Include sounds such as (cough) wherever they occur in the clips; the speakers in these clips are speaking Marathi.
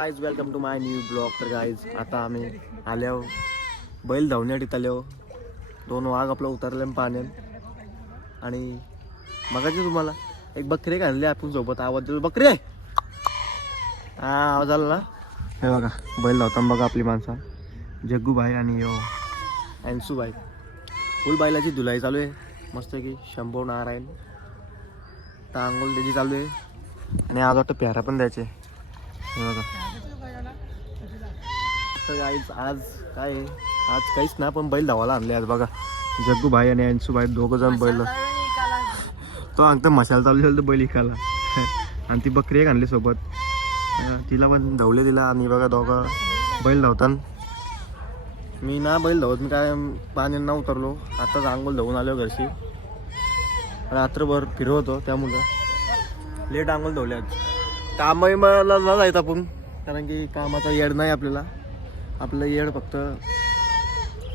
Guys welcome to my new blog तर गाईज आता आम्ही आल्यावर बैल धावण्यासाठी आलो दोन वाघ आपलं उतरले पाण्यात. आणि बघायचे तुम्हाला एक बकरे घालले आपण सोबत. आवाज देतो बकरे! हा आवाज आला ना? हे बघा बैल धावताना बघा आपली माणसं. जग्गूभाई आणि यो अँसूबाई. फुल बैलाची धुलाई चालू आहे. मस्त की शंभू नारायण. टांगोल त्याची चालू आहे. आणि आज वाटतं प्यारा पण द्यायचे. हे बघा. तर गाईज आज काय? आज काहीच नाही पण बैल धावायला आणले आज बघा. जग्गू भाई आणि अंशू भाई दोघं जण बैल. तो अंगता मशाला चालू झालं तर बैल इकाला (laughs) आणि ती बकरी एक आणली सोबत. तिला पण धावले तिला आणि बघा दोघं बैल धावताना. मी ना बैल धावत मी काय पाण्यात ना उतरलो. आताच आंघोळ धावून आलो घरशी. रात्रभर फिरवतो त्यामुळं. लेट आंघोळ धावले आज कामही मला न जायचं आपण कारण की कामाचा येड नाही आपल्याला. आपलं येड फक्त.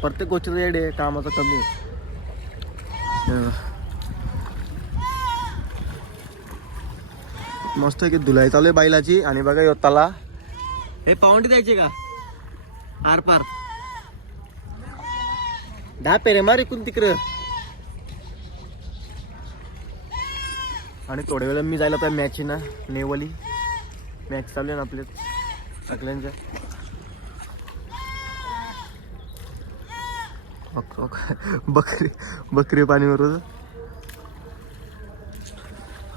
प्रत्येक गोष्टीचं येड आहे कामाचं कमी आहे. की धुलाई चालू आहे बैलाची आणि बघा योताला हे पाहुंडी द्यायचे का? आर पार. दहा पेरे मार इकून तिकडं. आणि थोड्या वेळा मी जायला पाहिजे मॅच ना नेवली. मॅच चालू आहे ना आपल्या सगळ्यांच्या बकरी बकरी पाणी बरोबर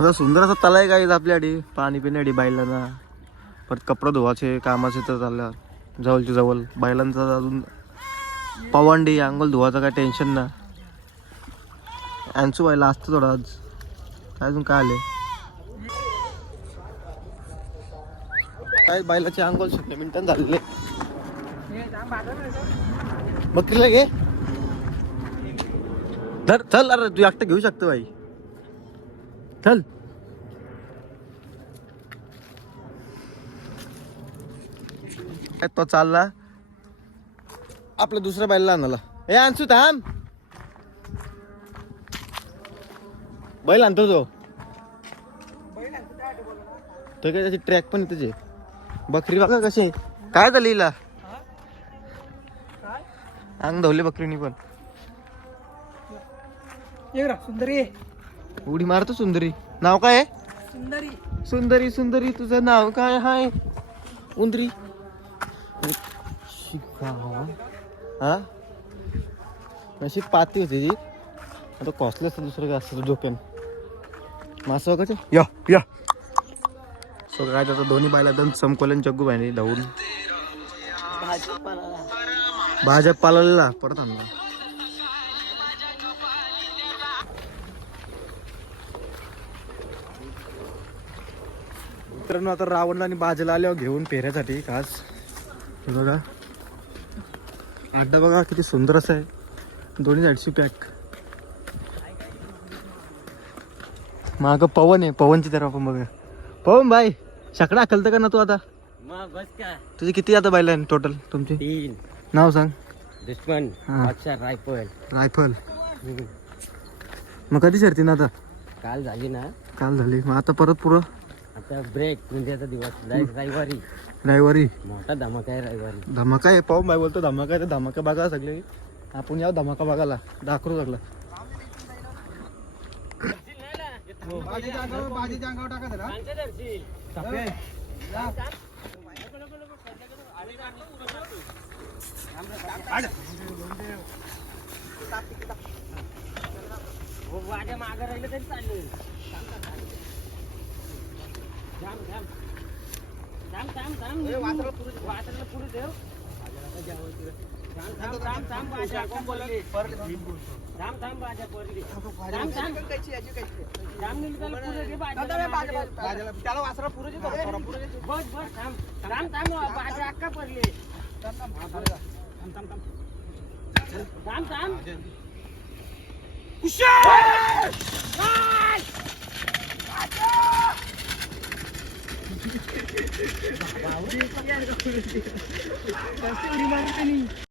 आता सुंदर असा तलाय काय आपल्यासाठी पाणी पिण्यासाठी बैलांना. परत कपडा धुवायचे कामाचे तर चालल्या जवळच्या जवळ बायलांचा अजून पवंडी अंघोल धुवायचं काय टेन्शन ना. अँचू व्हायला असतं थोडं आज. काय अजून काय आले काय बैलाचे अंगोल शून्य मिनिटां झालेले. बकरीला घे. धर चल अरे तू एकटं घेऊ शकतो बाई. चल. काय तो चालला? आपल्या दुसऱ्या बैलाला आणाला ए आणसू थांब. बैल आणतो तो. तो काय त्याची ट्रॅक पण आहे बकरी बघा कशी काय झालं हिला? अंग धवले बकरीनी पण. सुंदरी. उडी मारतो सुंदरी. नाव काय आहे? सुंदरी. सुंदरी सुंदरी तुझं नाव काय हाय उंदरी. शिकावा. हा. नशीब पाती होती ती आता कॉस्टली असतं दुसरं काय असतं झोपेन? मासं कसं या या. सो काय त्याचं दोन्ही बायला एकदम चमकोलन जग्गू बाईने धावून. भाजप पालवलेला परत आणला. मित्रांनो आता रावण आणि बाजूला आल्यावर घेऊन फेऱ्यासाठी खास हे बघा. अड्डा बघा किती सुंदर असं आहे. दोन्ही साईडची पॅक माग पवन आहे पवनची तर आपण बघा पवन बाई शकडा अकलतं का ना तू आता? तुझी किती आता बायला टोटल तुमची? तीन. नाव सांग. दुश्मन. अच्छा रायफल. रायफल. मग कधी शर्ती ना आता? काल झाली ना. काल झाली. मग आता परत पुरं? आता ब्रेक उद्याचा दिवस. जायचं रविवारी. रविवारी. मोठा धमाका आहे रविवारी. धमाका आहे पाहून बाय बोलतो धमाका आहे तर धमाका बघा सगळे. आपण याव धमाका बघायला. दाखवू सगळं. माझ्या मागं राहिलं तरी चालेल. थांब थांब थांब थांब थांब वासराला पुढे ठेव थांब थांब थांब थांब बाजा कोण बोलले थांब थांब बाजा पडली थांब थांब थांब नील त्याला पुढे घे बाजा त्याला वासरा पुरे बस बस थांब थांब थांब बाजा अक्का पडली थांब थांब